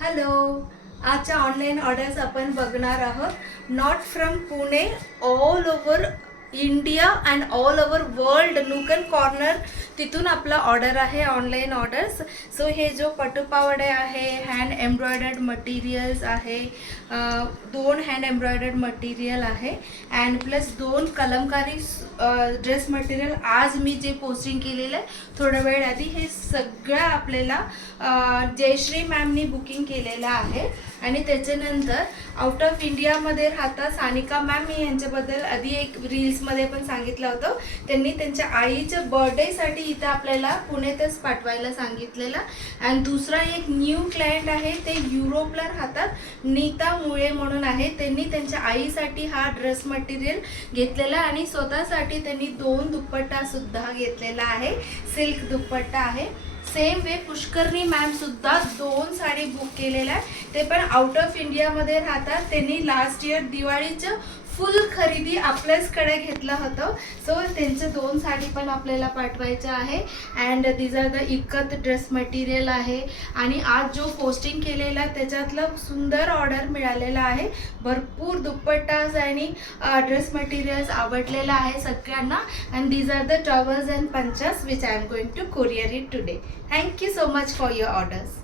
Hello. आजच्या online orders आपण बघणार आहोत. Not from Pune, all over India and all over world, nook and corner तिथून आपला ऑर्डर आहे ऑनलाईन ऑर्डर्स. सो हे जो पटुपावडे आहे, हँड एम्ब्रॉयडर्ड मटेरियल्स आहे, 2 हँड एम्ब्रॉयडर्ड मटेरियल आहे and plus 2 Kalamkari dress material. आज मी जे पोस्टिंग केलेलं आहे थोड्या वेळ आधी, हे सगळं आपल्याला जयश्री मॅमनी बुकिंग केलेलं आहे. आणि त्याच्यानंतर आउट ऑफ इंडियामध्ये राहतात सानिका मॅम. मी यांच्याबद्दल आधी एक रील्समध्ये पण सांगितलं होतं. त्यांनी त्यांच्या आईच्या बर्थडेसाठी इथं आपल्याला पुण्यातच पाठवायला सांगितलेलं. आणि दुसरा एक न्यू क्लायंट आहे, ते युरोपला राहतात, नीता मुळे म्हणून आहे. त्यांनी त्यांच्या आईसाठी हा ड्रेस मटेरियल घेतलेला आणि स्वतःसाठी त्यांनी 2 दुपट्टा सुद्धा घेतलेला आहे. सिल्क दुपट्टा आहे. सेम वे पुष्करणी मॅम सुद्धा 2 साडी बुक केलेल्या आहे. ते पण आउट ऑफ इंडियामध्ये राहतात. त्यांनी लास्ट इयर दिवाळीचं फुल खरेदी आपल्याचकडे घेतलं होतं. सो त्यांचं 2 साडी पण आपल्याला पाठवायचं आहे. अँड दीज आर द इकत ड्रेस मटेरियल आहे. आणि आज जो पोस्टिंग केलेला त्याच्यातलं सुंदर ऑर्डर मिळालेला आहे. भरपूर दुपट्टाज आणि ड्रेस मटेरियल्स आवडलेलं आहे सगळ्यांना. And these are the towels and punches which I am going to courier it today. Thank you so much for your orders.